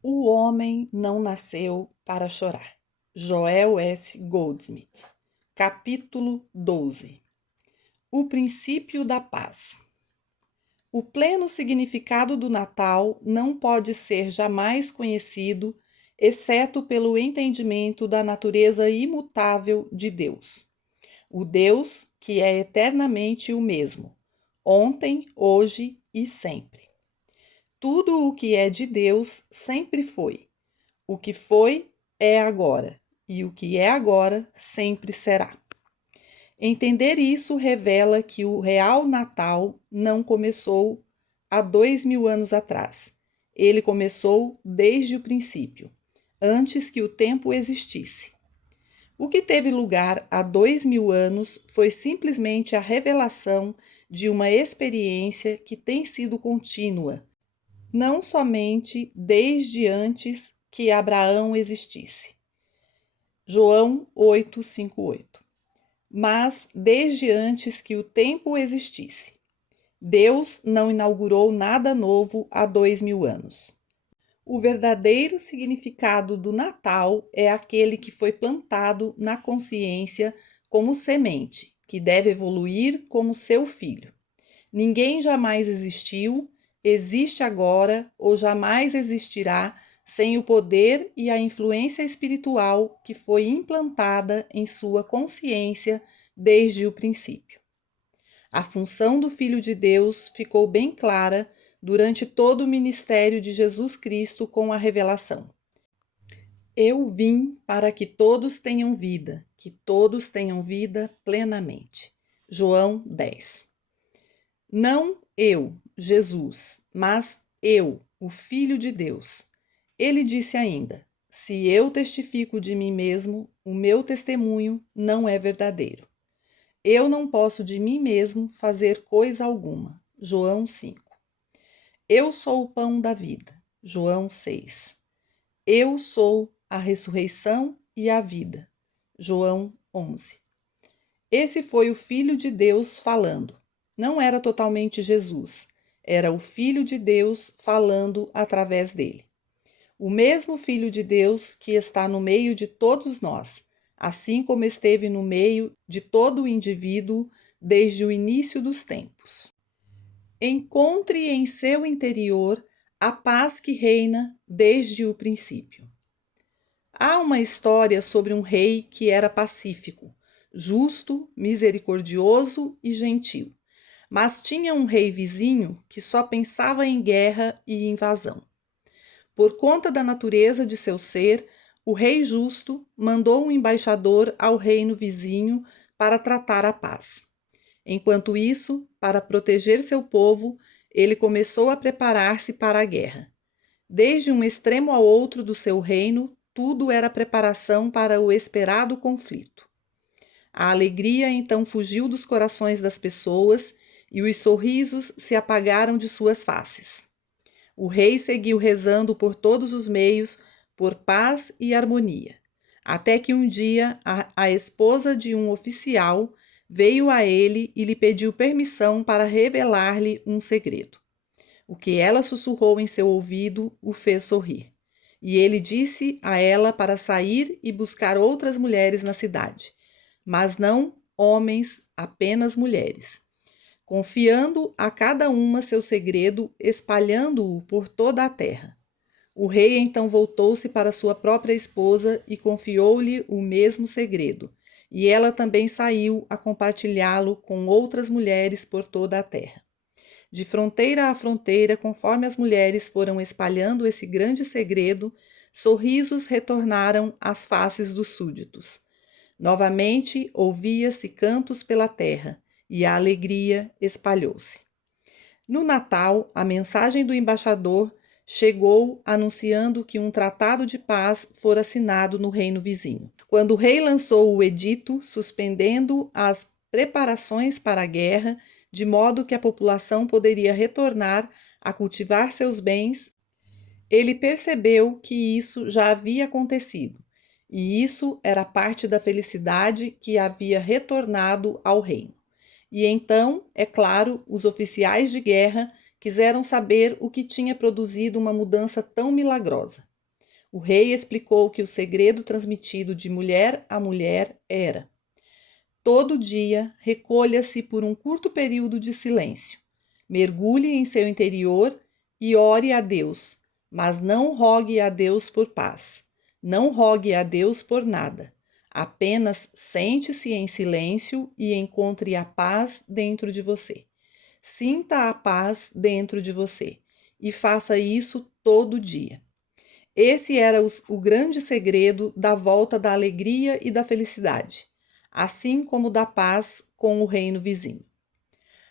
O homem não nasceu para chorar. Joel S. Goldsmith. Capítulo 12. O princípio da paz. O pleno significado do Natal não pode ser jamais conhecido, exceto pelo entendimento da natureza imutável de Deus. O Deus que é eternamente o mesmo, ontem, hoje e sempre. Tudo o que é de Deus sempre foi. O que foi é agora, e o que é agora sempre será. Entender isso revela que o real Natal não começou há 2000 anos atrás. Ele começou desde o princípio, antes que o tempo existisse. O que teve lugar há 2000 anos foi simplesmente a revelação de uma experiência que tem sido contínua, não somente desde antes que Abraão existisse. João 8:58. Mas desde antes que o tempo existisse. Deus não inaugurou nada novo há 2000 anos. O verdadeiro significado do Natal é aquele que foi plantado na consciência como semente, que deve evoluir como seu filho. Ninguém jamais existiu, existe agora ou jamais existirá sem o poder e a influência espiritual que foi implantada em sua consciência desde o princípio. A função do Filho de Deus ficou bem clara durante todo o ministério de Jesus Cristo com a revelação. Eu vim para que todos tenham vida, que todos tenham vida plenamente. João 10. Não eu, Jesus, mas eu, o Filho de Deus. Ele disse ainda: se eu testifico de mim mesmo, o meu testemunho não é verdadeiro. Eu não posso de mim mesmo fazer coisa alguma. João 5. Eu sou o pão da vida. João 6. Eu sou a ressurreição e a vida. João 11. Esse foi o Filho de Deus falando. Não era totalmente Jesus, era o Filho de Deus falando através dele. O mesmo Filho de Deus que está no meio de todos nós, assim como esteve no meio de todo o indivíduo desde o início dos tempos. Encontre em seu interior a paz que reina desde o princípio. Há uma história sobre um rei que era pacífico, justo, misericordioso e gentil. Mas tinha um rei vizinho que só pensava em guerra e invasão. Por conta da natureza de seu ser, o rei justo mandou um embaixador ao reino vizinho para tratar a paz. Enquanto isso, para proteger seu povo, ele começou a preparar-se para a guerra. Desde um extremo ao outro do seu reino, tudo era preparação para o esperado conflito. A alegria então fugiu dos corações das pessoas e os sorrisos se apagaram de suas faces. O rei seguiu rezando por todos os meios, por paz e harmonia, até que um dia a esposa de um oficial veio a ele e lhe pediu permissão para revelar-lhe um segredo. O que ela sussurrou em seu ouvido o fez sorrir. E ele disse a ela para sair e buscar outras mulheres na cidade, mas não homens, apenas mulheres, confiando a cada uma seu segredo, espalhando-o por toda a terra. O rei então voltou-se para sua própria esposa e confiou-lhe o mesmo segredo, e ela também saiu a compartilhá-lo com outras mulheres por toda a terra. De fronteira a fronteira, conforme as mulheres foram espalhando esse grande segredo, sorrisos retornaram às faces dos súditos. Novamente ouvia-se cantos pela terra, e a alegria espalhou-se. No Natal, a mensagem do embaixador chegou anunciando que um tratado de paz fora assinado no reino vizinho. Quando o rei lançou o edito suspendendo as preparações para a guerra, de modo que a população poderia retornar a cultivar seus bens, ele percebeu que isso já havia acontecido, e isso era parte da felicidade que havia retornado ao reino. E então, é claro, os oficiais de guerra quiseram saber o que tinha produzido uma mudança tão milagrosa. O rei explicou que o segredo transmitido de mulher a mulher era: todo dia, recolha-se por um curto período de silêncio. Mergulhe em seu interior e ore a Deus, mas não rogue a Deus por paz. Não rogue a Deus por nada. Apenas sente-se em silêncio e encontre a paz dentro de você. Sinta a paz dentro de você e faça isso todo dia. Esse era o grande segredo da volta da alegria e da felicidade, assim como da paz com o reino vizinho.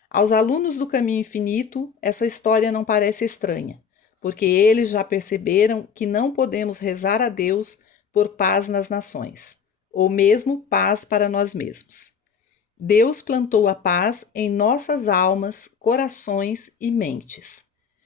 Aos alunos do Caminho Infinito, essa história não parece estranha, porque eles já perceberam que não podemos rezar a Deus por paz nas nações, ou mesmo paz para nós mesmos. Deus plantou a paz em nossas almas, corações e mentes.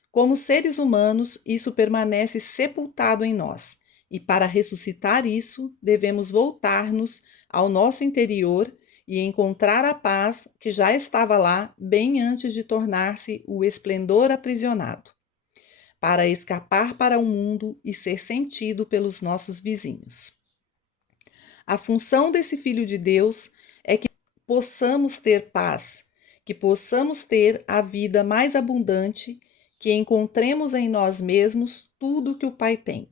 Como seres humanos, isso permanece sepultado em nós, e para ressuscitar isso, devemos voltar-nos ao nosso interior e encontrar a paz que já estava lá bem antes de tornar-se o esplendor aprisionado, para escapar para o mundo e ser sentido pelos nossos vizinhos. A função desse Filho de Deus é que possamos ter paz, que possamos ter a vida mais abundante, que encontremos em nós mesmos tudo que o Pai tem.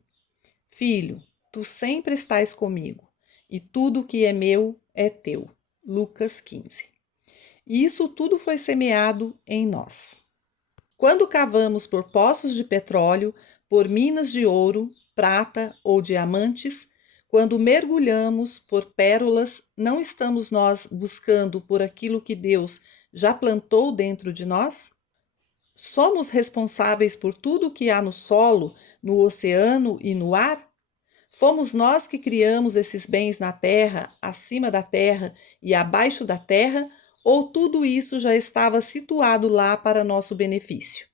Filho, tu sempre estás comigo, e tudo que é meu é teu. Lucas 15. E isso tudo foi semeado em nós. Quando cavamos por poços de petróleo, por minas de ouro, prata ou diamantes, quando mergulhamos por pérolas, não estamos nós buscando por aquilo que Deus já plantou dentro de nós? Somos responsáveis por tudo que há no solo, no oceano e no ar? Fomos nós que criamos esses bens na terra, acima da terra e abaixo da terra, ou tudo isso já estava situado lá para nosso benefício?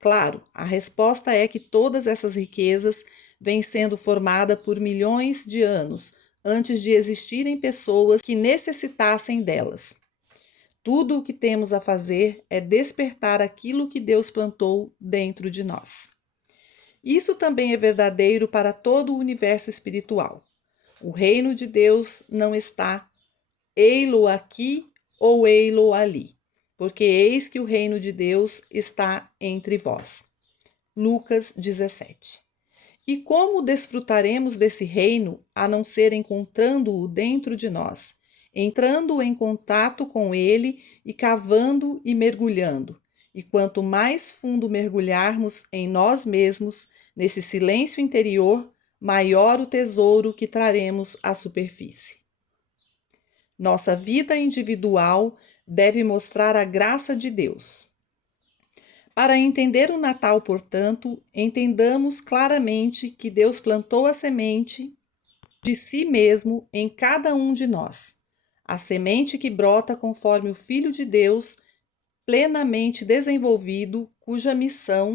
Claro, a resposta é que todas essas riquezas vêm sendo formadas por milhões de anos antes de existirem pessoas que necessitassem delas. Tudo o que temos a fazer é despertar aquilo que Deus plantou dentro de nós. Isso também é verdadeiro para todo o universo espiritual. O reino de Deus não está ei-lo aqui ou ei-lo ali, porque eis que o reino de Deus está entre vós. Lucas 17. E como desfrutaremos desse reino a não ser encontrando-o dentro de nós, entrando em contato com ele e cavando e mergulhando? E quanto mais fundo mergulharmos em nós mesmos, nesse silêncio interior, maior o tesouro que traremos à superfície. Nossa vida individual deve mostrar a graça de Deus. Para entender o Natal, portanto, entendamos claramente que Deus plantou a semente de si mesmo em cada um de nós. A semente que brota conforme o Filho de Deus, plenamente desenvolvido, cuja missão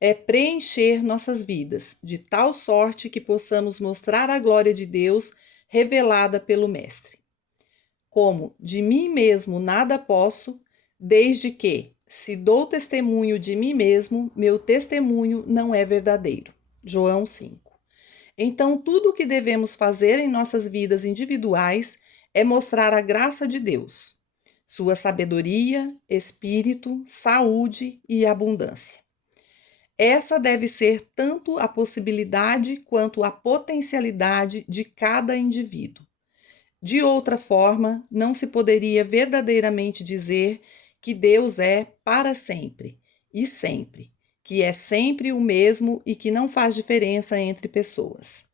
é preencher nossas vidas, de tal sorte que possamos mostrar a glória de Deus revelada pelo Mestre. Como de mim mesmo nada posso, desde que, se dou testemunho de mim mesmo, meu testemunho não é verdadeiro. João 5. Então, tudo o que devemos fazer em nossas vidas individuais é mostrar a graça de Deus, sua sabedoria, espírito, saúde e abundância. Essa deve ser tanto a possibilidade quanto a potencialidade de cada indivíduo. De outra forma, não se poderia verdadeiramente dizer que Deus é para sempre e sempre, que é sempre o mesmo e que não faz diferença entre pessoas.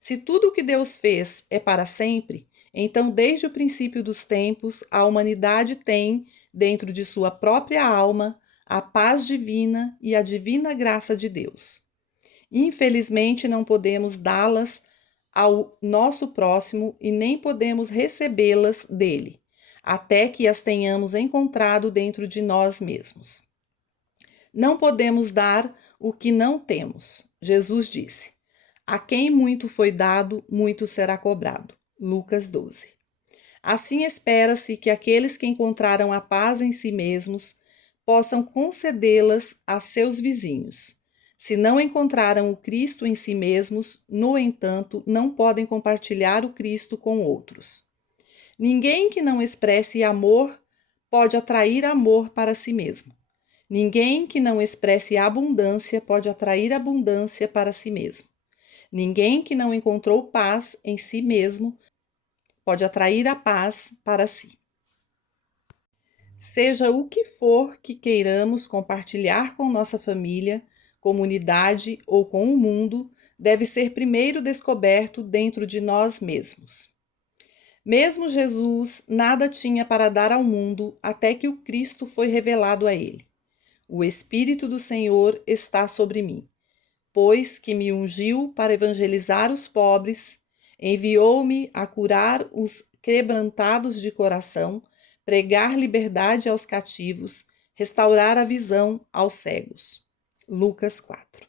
Se tudo o que Deus fez é para sempre, então desde o princípio dos tempos a humanidade tem, dentro de sua própria alma, a paz divina e a divina graça de Deus. Infelizmente, não podemos dá-las ao nosso próximo e nem podemos recebê-las dele, até que as tenhamos encontrado dentro de nós mesmos. Não podemos dar o que não temos. Jesus disse: a quem muito foi dado, muito será cobrado. Lucas 12. Assim espera-se que aqueles que encontraram a paz em si mesmos possam concedê-las a seus vizinhos, Se não encontraram o Cristo em si mesmos, no entanto, não podem compartilhar o Cristo com outros. Ninguém que não expresse amor pode atrair amor para si mesmo. Ninguém que não expresse abundância pode atrair abundância para si mesmo. Ninguém que não encontrou paz em si mesmo pode atrair a paz para si. Seja o que for que queiramos compartilhar com nossa família, comunidade ou com o mundo, deve ser primeiro descoberto dentro de nós mesmos. Mesmo Jesus nada tinha para dar ao mundo até que o Cristo foi revelado a ele. O Espírito do Senhor está sobre mim, pois que me ungiu para evangelizar os pobres, enviou-me a curar os quebrantados de coração, pregar liberdade aos cativos, restaurar a visão aos cegos. Lucas 4.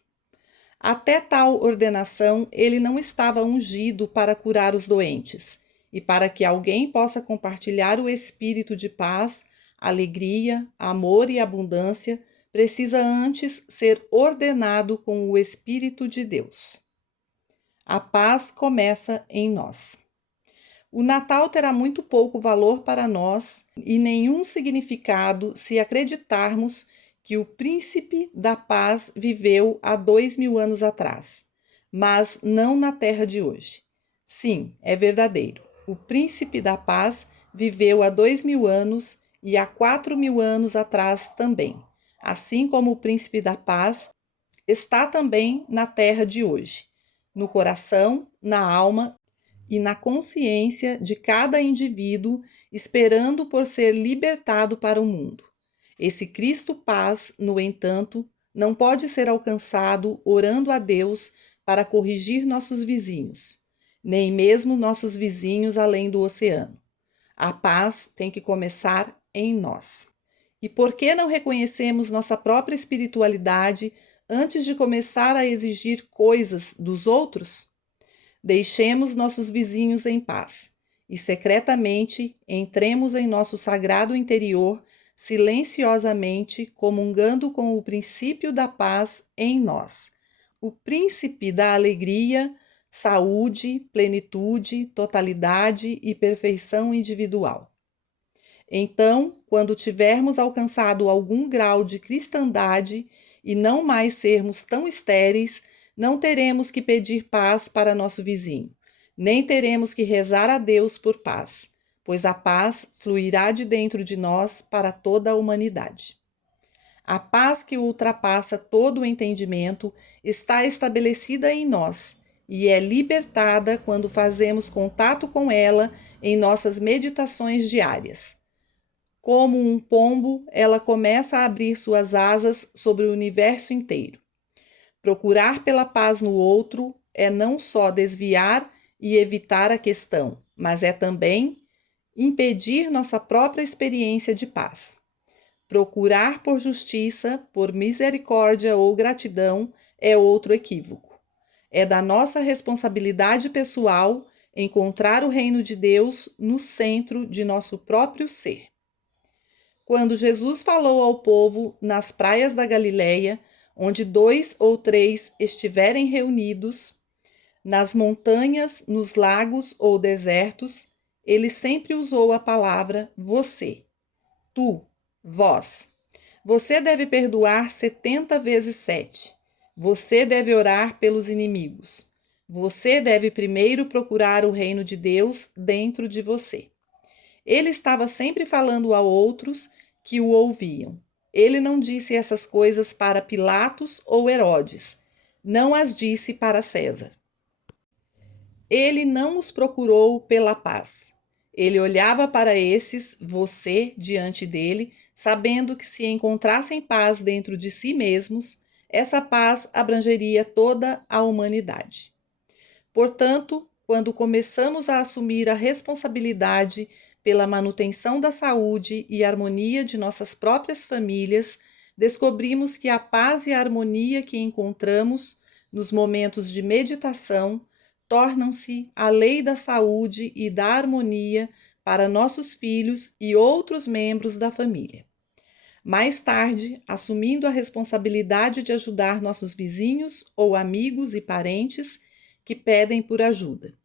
Até tal ordenação, ele não estava ungido para curar os doentes, e para que alguém possa compartilhar o espírito de paz, alegria, amor e abundância, precisa antes ser ordenado com o Espírito de Deus. A paz começa em nós. O Natal terá muito pouco valor para nós e nenhum significado se acreditarmos que o príncipe da paz viveu há 2000 anos atrás, mas não na terra de hoje. Sim, é verdadeiro. O príncipe da paz viveu há 2000 anos e há 4000 anos atrás também. Assim como o príncipe da paz está também na terra de hoje, no coração, na alma e na consciência de cada indivíduo, esperando por ser libertado para o mundo. Esse Cristo paz, no entanto, não pode ser alcançado orando a Deus para corrigir nossos vizinhos, nem mesmo nossos vizinhos além do oceano. A paz tem que começar em nós. E por que não reconhecemos nossa própria espiritualidade antes de começar a exigir coisas dos outros? Deixemos nossos vizinhos em paz e secretamente entremos em nosso sagrado interior, silenciosamente comungando com o princípio da paz em nós, o príncipe da alegria, saúde, plenitude, totalidade e perfeição individual. Então, quando tivermos alcançado algum grau de cristandade e não mais sermos tão estéreis, não teremos que pedir paz para nosso vizinho, nem teremos que rezar a Deus por paz, pois a paz fluirá de dentro de nós para toda a humanidade. A paz que ultrapassa todo o entendimento está estabelecida em nós e é libertada quando fazemos contato com ela em nossas meditações diárias. Como um pombo, ela começa a abrir suas asas sobre o universo inteiro. Procurar pela paz no outro é não só desviar e evitar a questão, mas é também impedir nossa própria experiência de paz. Procurar por justiça, por misericórdia ou gratidão é outro equívoco. É da nossa responsabilidade pessoal encontrar o reino de Deus no centro de nosso próprio ser. Quando Jesus falou ao povo nas praias da Galileia, onde 2 ou 3 estiverem reunidos, nas montanhas, nos lagos ou desertos, ele sempre usou a palavra você, tu, vós. Você deve perdoar 70 vezes 7. Você deve orar pelos inimigos. Você deve primeiro procurar o reino de Deus dentro de você. Ele estava sempre falando a outros que o ouviam. Ele não disse essas coisas para Pilatos ou Herodes. Não as disse para César. Ele não os procurou pela paz. Ele olhava para esses, você, diante dele, sabendo que se encontrassem paz dentro de si mesmos, essa paz abrangeria toda a humanidade. Portanto, quando começamos a assumir a responsabilidade pela manutenção da saúde e harmonia de nossas próprias famílias, descobrimos que a paz e a harmonia que encontramos nos momentos de meditação tornam-se a lei da saúde e da harmonia para nossos filhos e outros membros da família. Mais tarde, assumindo a responsabilidade de ajudar nossos vizinhos ou amigos e parentes que pedem por ajuda.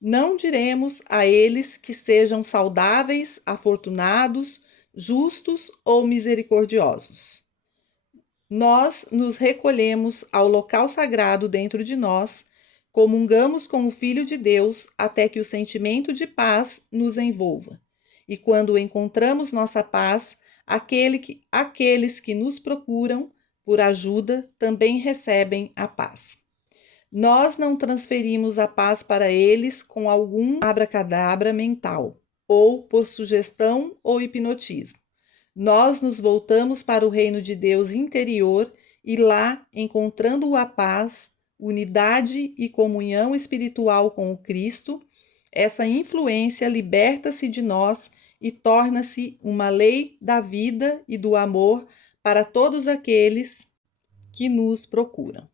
Não diremos a eles que sejam saudáveis, afortunados, justos ou misericordiosos. Nós nos recolhemos ao local sagrado dentro de nós, comungamos com o Filho de Deus até que o sentimento de paz nos envolva. E quando encontramos nossa paz, aqueles que nos procuram por ajuda também recebem a paz. Nós não transferimos a paz para eles com algum abracadabra mental, ou por sugestão ou hipnotismo. Nós nos voltamos para o reino de Deus interior e lá, encontrando a paz, unidade e comunhão espiritual com o Cristo, essa influência liberta-se de nós e torna-se uma lei da vida e do amor para todos aqueles que nos procuram.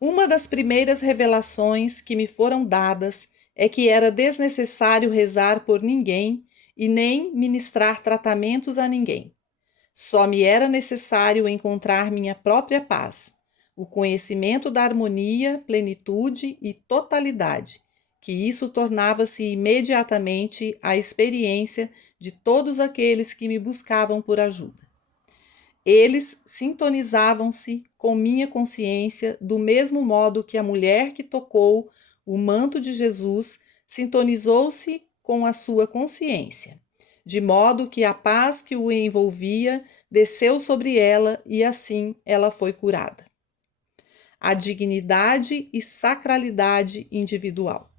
Uma das primeiras revelações que me foram dadas é que era desnecessário rezar por ninguém e nem ministrar tratamentos a ninguém. Só me era necessário encontrar minha própria paz, o conhecimento da harmonia, plenitude e totalidade, que isso tornava-se imediatamente a experiência de todos aqueles que me buscavam por ajuda. Eles sintonizavam-se com minha consciência do mesmo modo que a mulher que tocou o manto de Jesus sintonizou-se com a sua consciência, de modo que a paz que o envolvia desceu sobre ela e assim ela foi curada. A dignidade e sacralidade individual.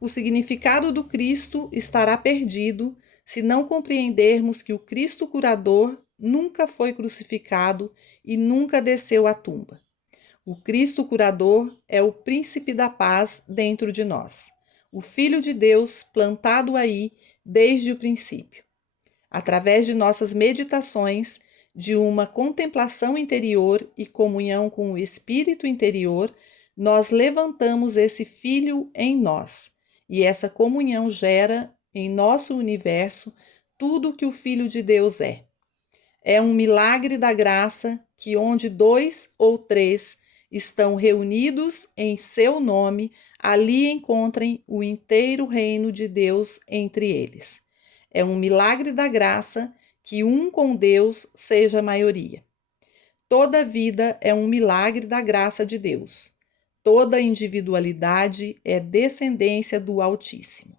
O significado do Cristo estará perdido se não compreendermos que o Cristo curador nunca foi crucificado e nunca desceu à tumba. O Cristo curador é o príncipe da paz dentro de nós, o Filho de Deus plantado aí desde o princípio. Através de nossas meditações, de uma contemplação interior e comunhão com o Espírito interior, nós levantamos esse Filho em nós, e essa comunhão gera em nosso universo tudo o que o Filho de Deus é. É um milagre da graça que onde 2 ou 3 estão reunidos em seu nome, ali encontrem o inteiro reino de Deus entre eles. É um milagre da graça que um com Deus seja a maioria. Toda vida é um milagre da graça de Deus. Toda individualidade é descendência do Altíssimo.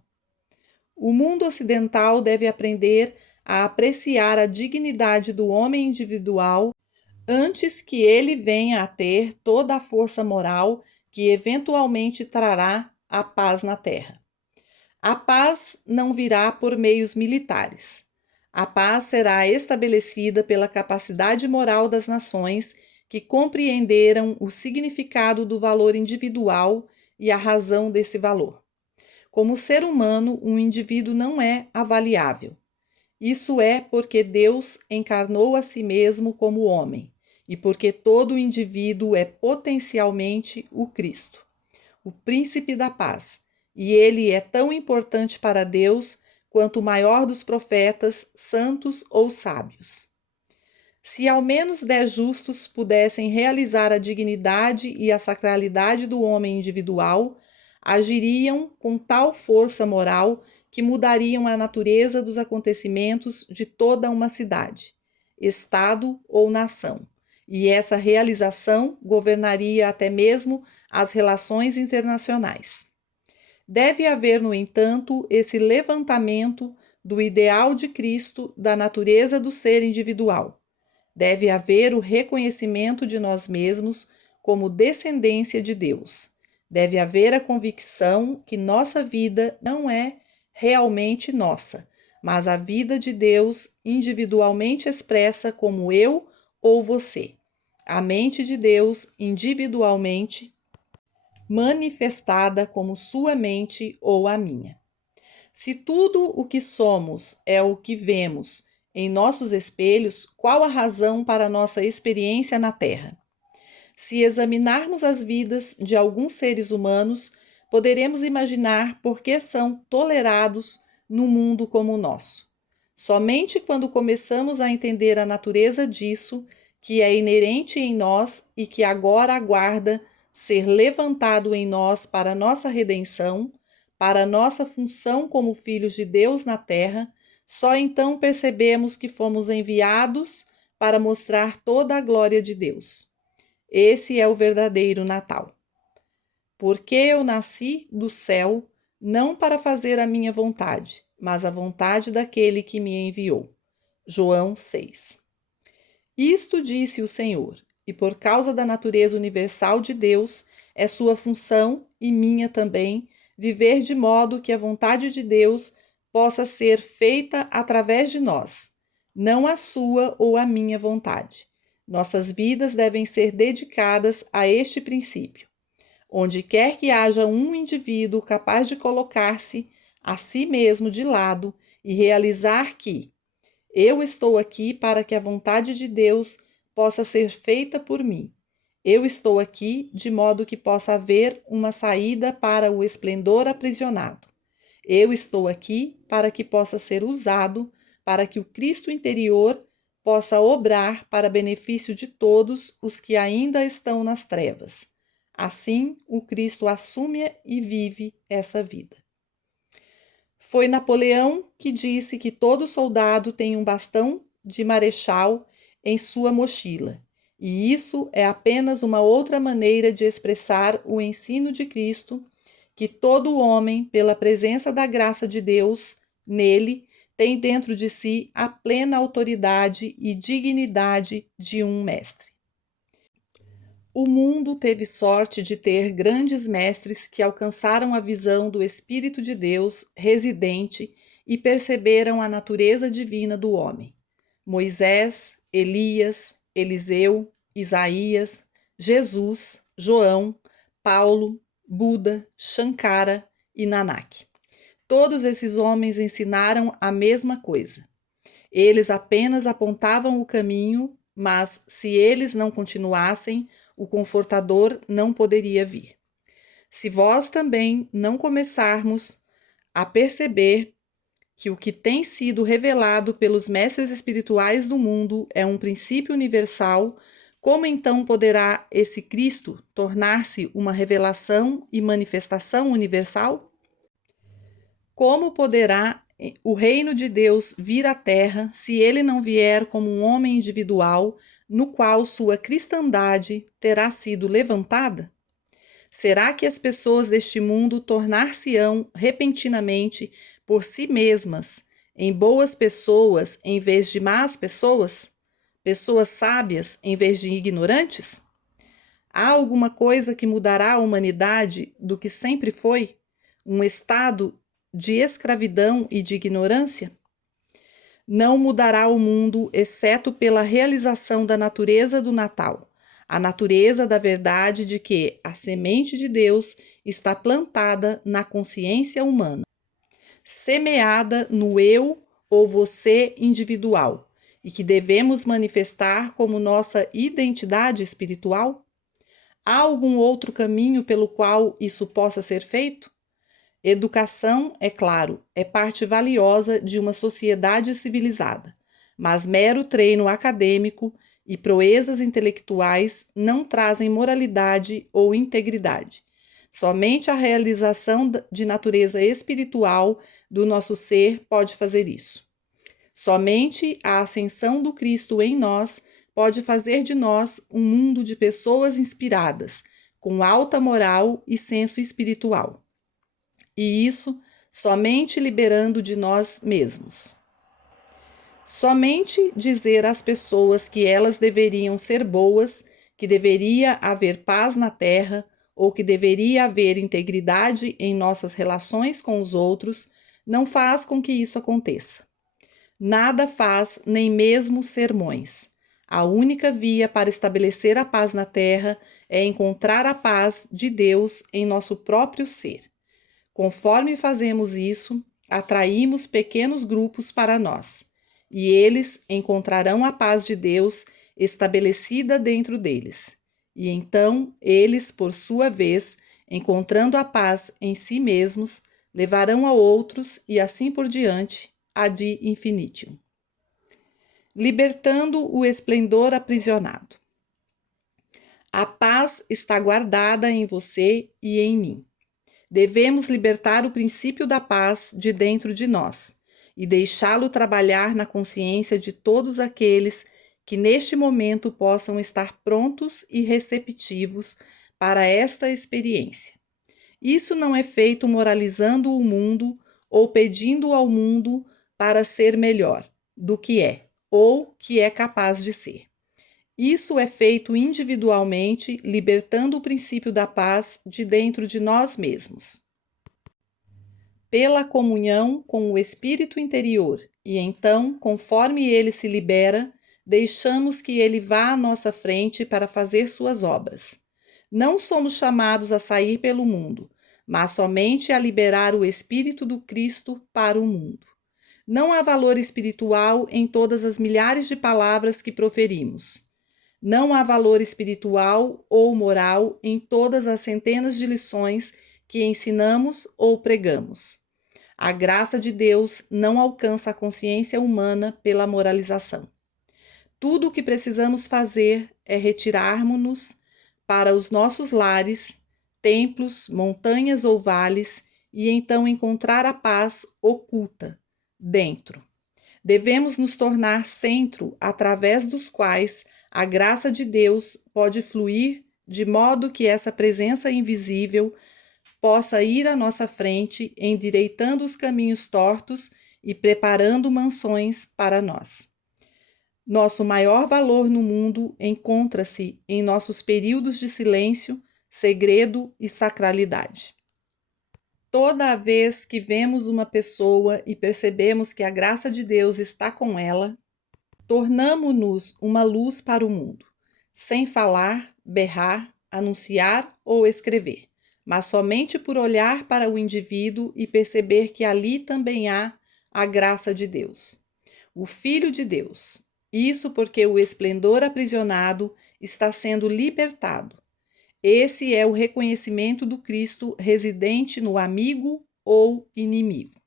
O mundo ocidental deve aprender a apreciar a dignidade do homem individual antes que ele venha a ter toda a força moral que eventualmente trará a paz na Terra. A paz não virá por meios militares. A paz será estabelecida pela capacidade moral das nações que compreenderam o significado do valor individual e a razão desse valor. Como ser humano, um indivíduo não é avaliável. Isso é porque Deus encarnou a si mesmo como homem e porque todo indivíduo é potencialmente o Cristo, o príncipe da paz, e ele é tão importante para Deus quanto o maior dos profetas, santos ou sábios. Se ao menos 10 justos pudessem realizar a dignidade e a sacralidade do homem individual, agiriam com tal força moral que mudariam a natureza dos acontecimentos de toda uma cidade, estado ou nação, e essa realização governaria até mesmo as relações internacionais. Deve haver, no entanto, esse levantamento do ideal de Cristo da natureza do ser individual. Deve haver o reconhecimento de nós mesmos como descendência de Deus. Deve haver a convicção que nossa vida não é realmente nossa, mas a vida de Deus individualmente expressa como eu ou você. A mente de Deus individualmente manifestada como sua mente ou a minha. Se tudo o que somos é o que vemos em nossos espelhos, qual a razão para nossa experiência na Terra? Se examinarmos as vidas de alguns seres humanos, poderemos imaginar por que são tolerados num mundo como o nosso. Somente quando começamos a entender a natureza disso, que é inerente em nós e que agora aguarda ser levantado em nós para nossa redenção, para nossa função como filhos de Deus na terra, só então percebemos que fomos enviados para mostrar toda a glória de Deus. Esse é o verdadeiro Natal. Porque eu nasci do céu, não para fazer a minha vontade, mas a vontade daquele que me enviou. João 6. Isto disse o Senhor, e por causa da natureza universal de Deus, é sua função, e minha também, viver de modo que a vontade de Deus possa ser feita através de nós, não a sua ou a minha vontade. Nossas vidas devem ser dedicadas a este princípio. Onde quer que haja um indivíduo capaz de colocar-se a si mesmo de lado e realizar que eu estou aqui para que a vontade de Deus possa ser feita por mim. Eu estou aqui de modo que possa haver uma saída para o esplendor aprisionado. Eu estou aqui para que possa ser usado para que o Cristo interior possa obrar para benefício de todos os que ainda estão nas trevas. Assim, o Cristo assume e vive essa vida. Foi Napoleão que disse que todo soldado tem um bastão de marechal em sua mochila, e isso é apenas uma outra maneira de expressar o ensino de Cristo, que todo homem, pela presença da graça de Deus nele, tem dentro de si a plena autoridade e dignidade de um mestre. O mundo teve sorte de ter grandes mestres que alcançaram a visão do Espírito de Deus residente e perceberam a natureza divina do homem. Moisés, Elias, Eliseu, Isaías, Jesus, João, Paulo, Buda, Shankara e Nanak. Todos esses homens ensinaram a mesma coisa. Eles apenas apontavam o caminho, mas se eles não continuassem, o Confortador não poderia vir. Se vós também não começarmos a perceber que o que tem sido revelado pelos mestres espirituais do mundo é um princípio universal, como então poderá esse Cristo tornar-se uma revelação e manifestação universal? Como poderá o reino de Deus vir à terra se ele não vier como um homem individual, no qual sua cristandade terá sido levantada? Será que as pessoas deste mundo tornar-se-ão repentinamente por si mesmas em boas pessoas em vez de más pessoas? Pessoas sábias em vez de ignorantes? Há alguma coisa que mudará a humanidade do que sempre foi? Um estado de escravidão e de ignorância? Não mudará o mundo, exceto pela realização da natureza do Natal, a natureza da verdade de que a semente de Deus está plantada na consciência humana, semeada no eu ou você individual, e que devemos manifestar como nossa identidade espiritual? Há algum outro caminho pelo qual isso possa ser feito? Educação, é claro, é parte valiosa de uma sociedade civilizada, mas mero treino acadêmico e proezas intelectuais não trazem moralidade ou integridade. Somente a realização de natureza espiritual do nosso ser pode fazer isso. Somente a ascensão do Cristo em nós pode fazer de nós um mundo de pessoas inspiradas, com alta moral e senso espiritual. E isso somente liberando de nós mesmos. Somente dizer às pessoas que elas deveriam ser boas, que deveria haver paz na terra, ou que deveria haver integridade em nossas relações com os outros, não faz com que isso aconteça. Nada faz, nem mesmo sermões. A única via para estabelecer a paz na terra é encontrar a paz de Deus em nosso próprio ser. Conforme fazemos isso, atraímos pequenos grupos para nós, e eles encontrarão a paz de Deus estabelecida dentro deles. E então, eles, por sua vez, encontrando a paz em si mesmos, levarão a outros e assim por diante, ad infinitum. Libertando o esplendor aprisionado. A paz está guardada em você e em mim. Devemos libertar o princípio da paz de dentro de nós e deixá-lo trabalhar na consciência de todos aqueles que neste momento possam estar prontos e receptivos para esta experiência. Isso não é feito moralizando o mundo ou pedindo ao mundo para ser melhor do que é ou que é capaz de ser. Isso é feito individualmente, libertando o princípio da paz de dentro de nós mesmos. Pela comunhão com o Espírito interior, e então, conforme ele se libera, deixamos que ele vá à nossa frente para fazer suas obras. Não somos chamados a sair pelo mundo, mas somente a liberar o Espírito do Cristo para o mundo. Não há valor espiritual em todas as milhares de palavras que proferimos. Não há valor espiritual ou moral em todas as centenas de lições que ensinamos ou pregamos. A graça de Deus não alcança a consciência humana pela moralização. Tudo o que precisamos fazer é retirarmos-nos para os nossos lares, templos, montanhas ou vales e então encontrar a paz oculta dentro. Devemos nos tornar centro através dos quais a graça de Deus pode fluir de modo que essa presença invisível possa ir à nossa frente, endireitando os caminhos tortos e preparando mansões para nós. Nosso maior valor no mundo encontra-se em nossos períodos de silêncio, segredo e sacralidade. Toda vez que vemos uma pessoa e percebemos que a graça de Deus está com ela, tornamo-nos uma luz para o mundo, sem falar, berrar, anunciar ou escrever, mas somente por olhar para o indivíduo e perceber que ali também há a graça de Deus, o Filho de Deus. Isso porque o esplendor aprisionado está sendo libertado. Esse é o reconhecimento do Cristo residente no amigo ou inimigo.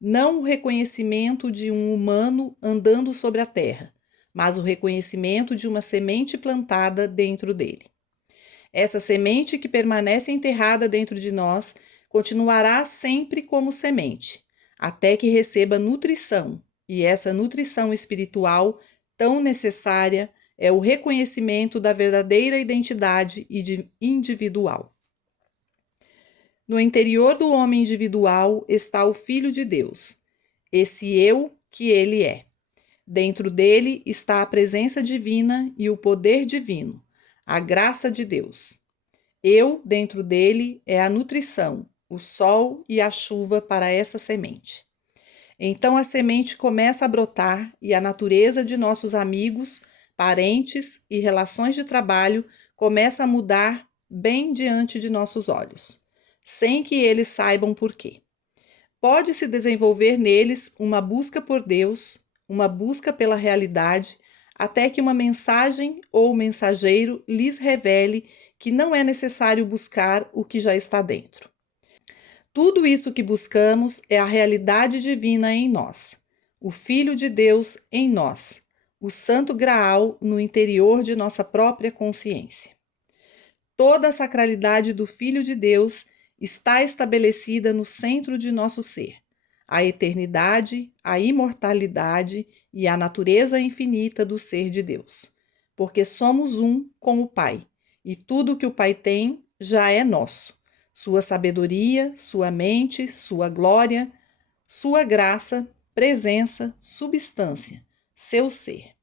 Não o reconhecimento de um humano andando sobre a terra, mas o reconhecimento de uma semente plantada dentro dele. Essa semente que permanece enterrada dentro de nós continuará sempre como semente, até que receba nutrição, e essa nutrição espiritual tão necessária é o reconhecimento da verdadeira identidade individual. No interior do homem individual está o Filho de Deus, esse eu que ele é. Dentro dele está a presença divina e o poder divino, a graça de Deus. Eu, dentro dele, é a nutrição, o sol e a chuva para essa semente. Então a semente começa a brotar e a natureza de nossos amigos, parentes e relações de trabalho começa a mudar bem diante de nossos olhos, sem que eles saibam por quê. Pode-se desenvolver neles uma busca por Deus, uma busca pela realidade, até que uma mensagem ou mensageiro lhes revele que não é necessário buscar o que já está dentro. Tudo isso que buscamos é a realidade divina em nós, o Filho de Deus em nós, o Santo Graal no interior de nossa própria consciência. Toda a sacralidade do Filho de Deus está estabelecida no centro de nosso ser, a eternidade, a imortalidade e a natureza infinita do ser de Deus, porque somos um com o Pai, e tudo que o Pai tem já é nosso. Sua sabedoria, sua mente, sua glória, sua graça, presença, substância, seu ser.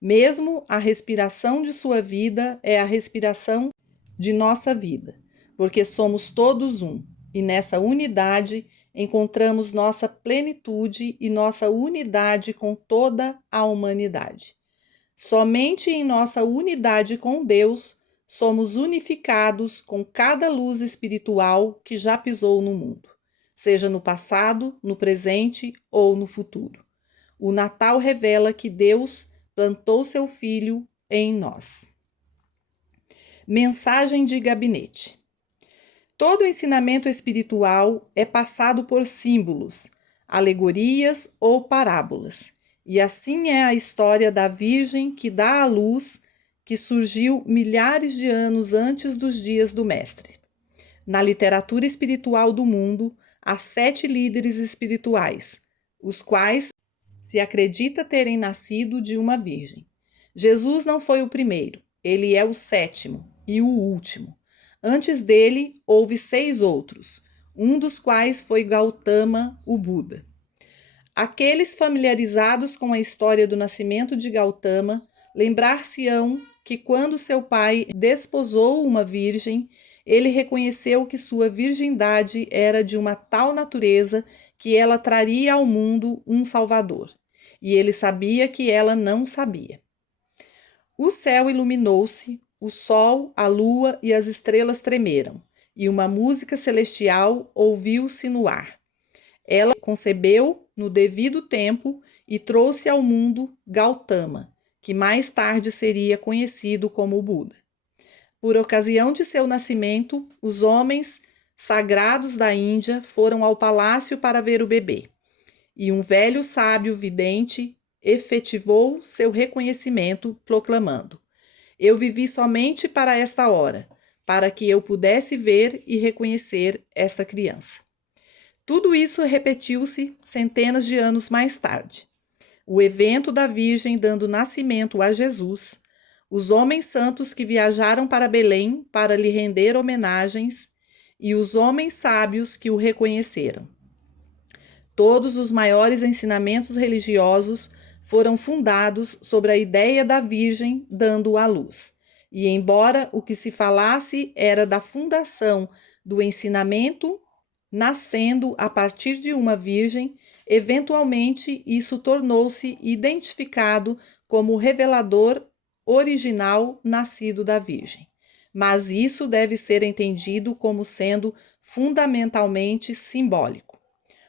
Mesmo a respiração de sua vida é a respiração de nossa vida, porque somos todos um, e nessa unidade encontramos nossa plenitude e nossa unidade com toda a humanidade. Somente em nossa unidade com Deus somos unificados com cada luz espiritual que já pisou no mundo, seja no passado, no presente ou no futuro. O Natal revela que Deus plantou seu Filho em nós. Mensagem de gabinete. Todo ensinamento espiritual é passado por símbolos, alegorias ou parábolas. E assim é a história da Virgem que dá à luz, que surgiu milhares de anos antes dos dias do Mestre. Na literatura espiritual do mundo, há 7 líderes espirituais, os quais se acredita terem nascido de uma virgem. Jesus não foi o primeiro, ele é o 7º e o último. Antes dele, houve 6 outros, um dos quais foi Gautama, o Buda. Aqueles familiarizados com a história do nascimento de Gautama lembrar-se-ão que quando seu pai desposou uma virgem, ele reconheceu que sua virgindade era de uma tal natureza que ela traria ao mundo um Salvador, e ele sabia que ela não sabia. O céu iluminou-se, o sol, a lua e as estrelas tremeram, e uma música celestial ouviu-se no ar. Ela concebeu no devido tempo e trouxe ao mundo Gautama, que mais tarde seria conhecido como Buda. Por ocasião de seu nascimento, os homens sagrados da Índia foram ao palácio para ver o bebê, e um velho sábio vidente efetivou seu reconhecimento, proclamando: Eu vivi somente para esta hora, para que eu pudesse ver e reconhecer esta criança. Tudo isso repetiu-se centenas de anos mais tarde. O evento da Virgem dando nascimento a Jesus, os homens santos que viajaram para Belém para lhe render homenagens e os homens sábios que o reconheceram. Todos os maiores ensinamentos religiosos foram fundados sobre a ideia da Virgem dando à luz. E embora o que se falasse era da fundação do ensinamento nascendo a partir de uma virgem, eventualmente isso tornou-se identificado como o revelador original nascido da Virgem. Mas isso deve ser entendido como sendo fundamentalmente simbólico.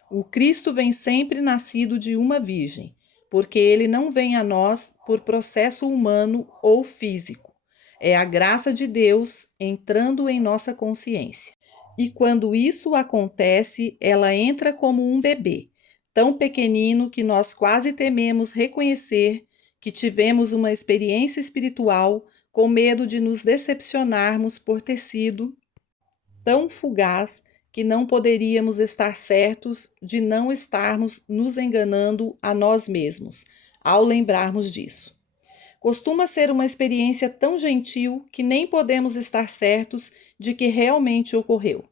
O Cristo vem sempre nascido de uma virgem, porque ele não vem a nós por processo humano ou físico. É a graça de Deus entrando em nossa consciência. E quando isso acontece, ela entra como um bebê, tão pequenino que nós quase tememos reconhecer que tivemos uma experiência espiritual, com medo de nos decepcionarmos por ter sido tão fugaz que não poderíamos estar certos de não estarmos nos enganando a nós mesmos, ao lembrarmos disso. Costuma ser uma experiência tão gentil que nem podemos estar certos de que realmente ocorreu.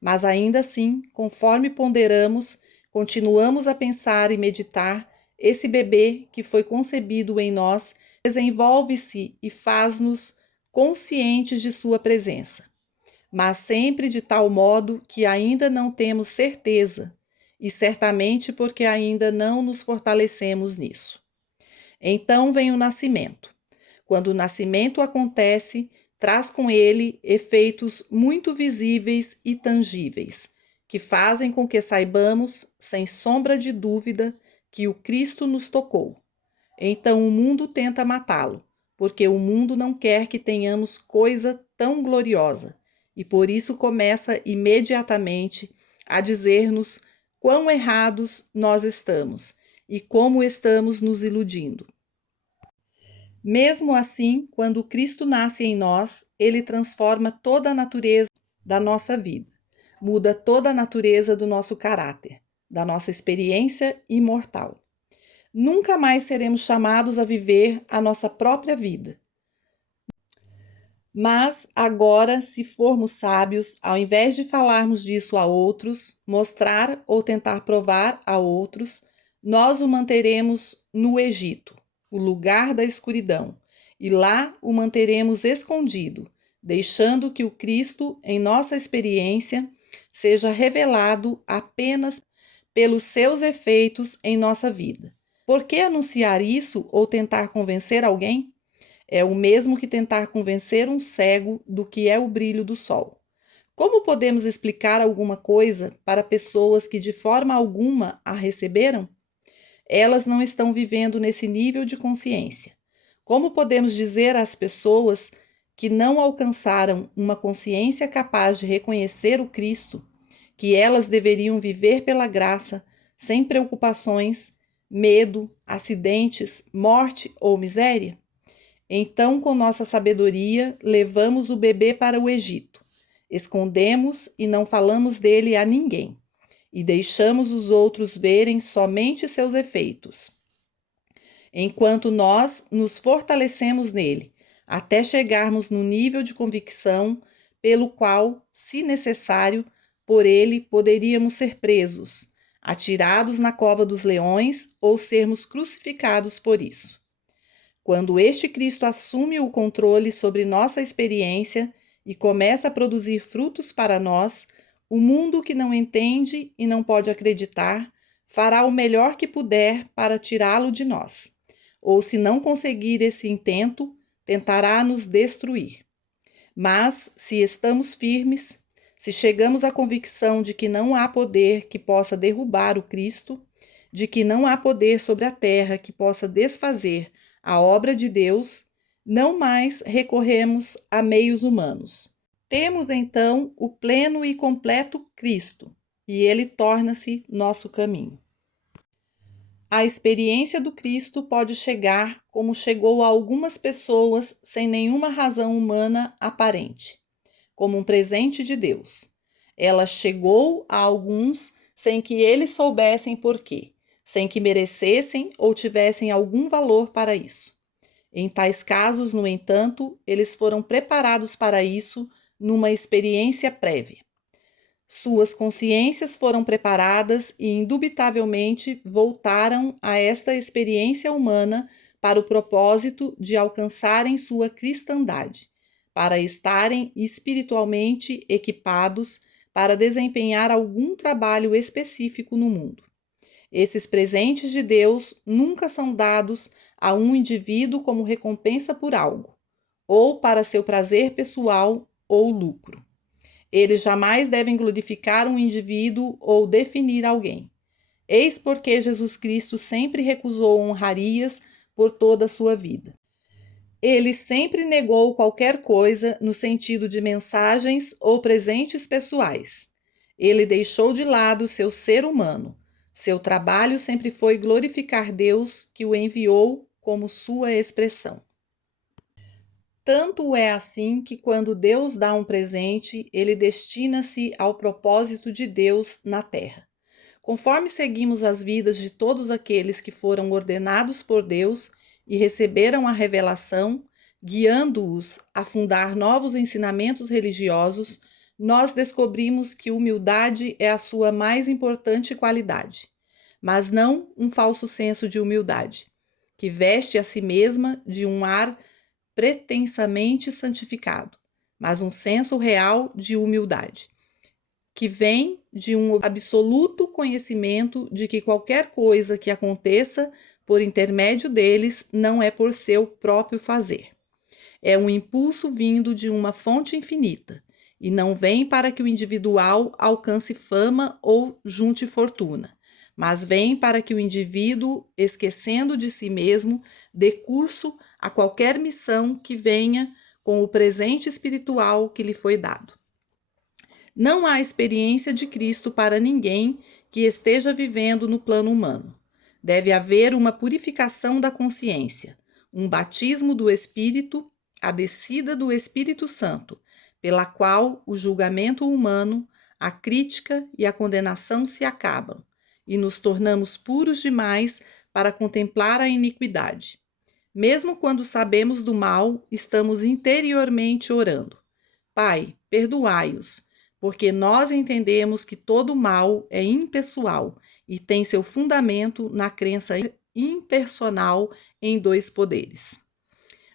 Mas ainda assim, conforme ponderamos, continuamos a pensar e meditar, esse bebê que foi concebido em nós desenvolve-se e faz-nos conscientes de sua presença, mas sempre de tal modo que ainda não temos certeza, e certamente porque ainda não nos fortalecemos nisso. Então vem o nascimento. Quando o nascimento acontece, traz com ele efeitos muito visíveis e tangíveis, que fazem com que saibamos, sem sombra de dúvida, que o Cristo nos tocou. Então o mundo tenta matá-lo, porque o mundo não quer que tenhamos coisa tão gloriosa, e por isso começa imediatamente a dizer-nos quão errados nós estamos e como estamos nos iludindo. Mesmo assim, quando Cristo nasce em nós, ele transforma toda a natureza da nossa vida, muda toda a natureza do nosso caráter, da nossa experiência imortal. Nunca mais seremos chamados a viver a nossa própria vida. Mas agora, se formos sábios, ao invés de falarmos disso a outros, mostrar ou tentar provar a outros, nós o manteremos no Egito, o lugar da escuridão, e lá o manteremos escondido, deixando que o Cristo, em nossa experiência, seja revelado apenas pelos seus efeitos em nossa vida. Por que anunciar isso ou tentar convencer alguém? É o mesmo que tentar convencer um cego do que é o brilho do sol. Como podemos explicar alguma coisa para pessoas que de forma alguma a receberam? Elas não estão vivendo nesse nível de consciência. Como podemos dizer às pessoas que não alcançaram uma consciência capaz de reconhecer o Cristo, que elas deveriam viver pela graça, sem preocupações, medo, acidentes, morte ou miséria? Então, com nossa sabedoria, levamos o bebê para o Egito, escondemos e não falamos dele a ninguém, e deixamos os outros verem somente seus efeitos, enquanto nós nos fortalecemos nele, até chegarmos no nível de convicção pelo qual, se necessário, por ele poderíamos ser presos, atirados na cova dos leões ou sermos crucificados por isso. Quando este Cristo assume o controle sobre nossa experiência e começa a produzir frutos para nós, o mundo que não entende e não pode acreditar fará o melhor que puder para tirá-lo de nós. Ou, se não conseguir esse intento, tentará nos destruir. Mas, se estamos firmes, se chegamos à convicção de que não há poder que possa derrubar o Cristo, de que não há poder sobre a terra que possa desfazer a obra de Deus, não mais recorremos a meios humanos. Temos então o pleno e completo Cristo, e ele torna-se nosso caminho. A experiência do Cristo pode chegar como chegou a algumas pessoas sem nenhuma razão humana aparente, como um presente de Deus. Ela chegou a alguns sem que eles soubessem por quê, sem que merecessem ou tivessem algum valor para isso. Em tais casos, no entanto, eles foram preparados para isso numa experiência prévia. Suas consciências foram preparadas e, indubitavelmente, voltaram a esta experiência humana para o propósito de alcançarem sua cristandade, para estarem espiritualmente equipados para desempenhar algum trabalho específico no mundo. Esses presentes de Deus nunca são dados a um indivíduo como recompensa por algo, ou para seu prazer pessoal ou lucro. Eles jamais devem glorificar um indivíduo ou definir alguém. Eis porque Jesus Cristo sempre recusou honrarias por toda a sua vida. Ele sempre negou qualquer coisa no sentido de mensagens ou presentes pessoais. Ele deixou de lado seu ser humano. Seu trabalho sempre foi glorificar Deus que o enviou como sua expressão. Tanto é assim que, quando Deus dá um presente, ele destina-se ao propósito de Deus na terra. Conforme seguimos as vidas de todos aqueles que foram ordenados por Deus e receberam a revelação, guiando-os a fundar novos ensinamentos religiosos, nós descobrimos que humildade é a sua mais importante qualidade, mas não um falso senso de humildade, que veste a si mesma de um ar pretensamente santificado, mas um senso real de humildade, que vem de um absoluto conhecimento de que qualquer coisa que aconteça por intermédio deles não é por seu próprio fazer. É um impulso vindo de uma fonte infinita, e não vem para que o individual alcance fama ou junte fortuna, mas vem para que o indivíduo, esquecendo de si mesmo, dê curso a qualquer missão que venha com o presente espiritual que lhe foi dado. Não há experiência de Cristo para ninguém que esteja vivendo no plano humano. Deve haver uma purificação da consciência, um batismo do Espírito, a descida do Espírito Santo, pela qual o julgamento humano, a crítica e a condenação se acabam, e nos tornamos puros demais para contemplar a iniquidade. Mesmo quando sabemos do mal, estamos interiormente orando: Pai, perdoai-os, porque nós entendemos que todo mal é impessoal e tem seu fundamento na crença impersonal em dois poderes.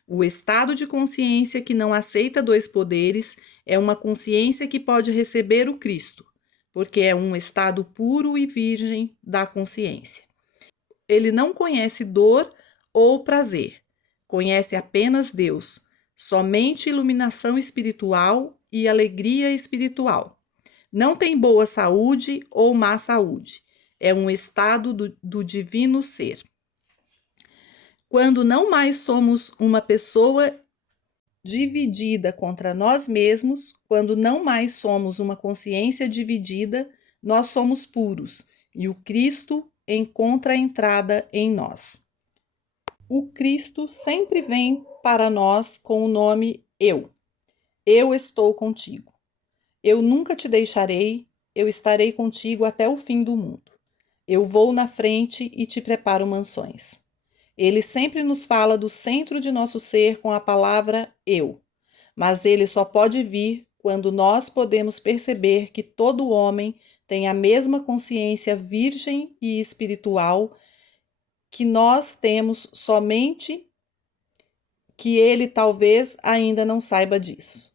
O estado de consciência que não aceita dois poderes é uma consciência que pode receber o Cristo, porque é um estado puro e virgem da consciência. Ele não conhece dor ou prazer, conhece apenas Deus, somente iluminação espiritual e alegria espiritual. Não tem boa saúde ou má saúde, é um estado do divino ser. Quando não mais somos uma pessoa dividida contra nós mesmos, quando não mais somos uma consciência dividida, nós somos puros e o Cristo encontra entrada em nós. O Cristo sempre vem para nós com o nome Eu. Eu estou contigo. Eu nunca te deixarei, eu estarei contigo até o fim do mundo. Eu vou na frente e te preparo mansões. Ele sempre nos fala do centro de nosso ser com a palavra eu, mas ele só pode vir quando nós podemos perceber que todo homem tem a mesma consciência virgem e espiritual que nós temos, somente que ele talvez ainda não saiba disso.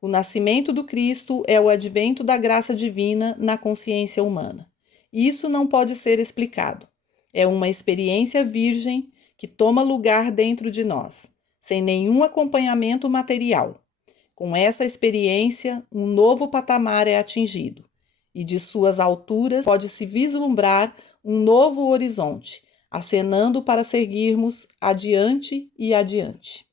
O nascimento do Cristo é o advento da graça divina na consciência humana. Isso não pode ser explicado. É uma experiência virgem que toma lugar dentro de nós, sem nenhum acompanhamento material. Com essa experiência, um novo patamar é atingido, e de suas alturas pode-se vislumbrar um novo horizonte, acenando para seguirmos adiante e adiante.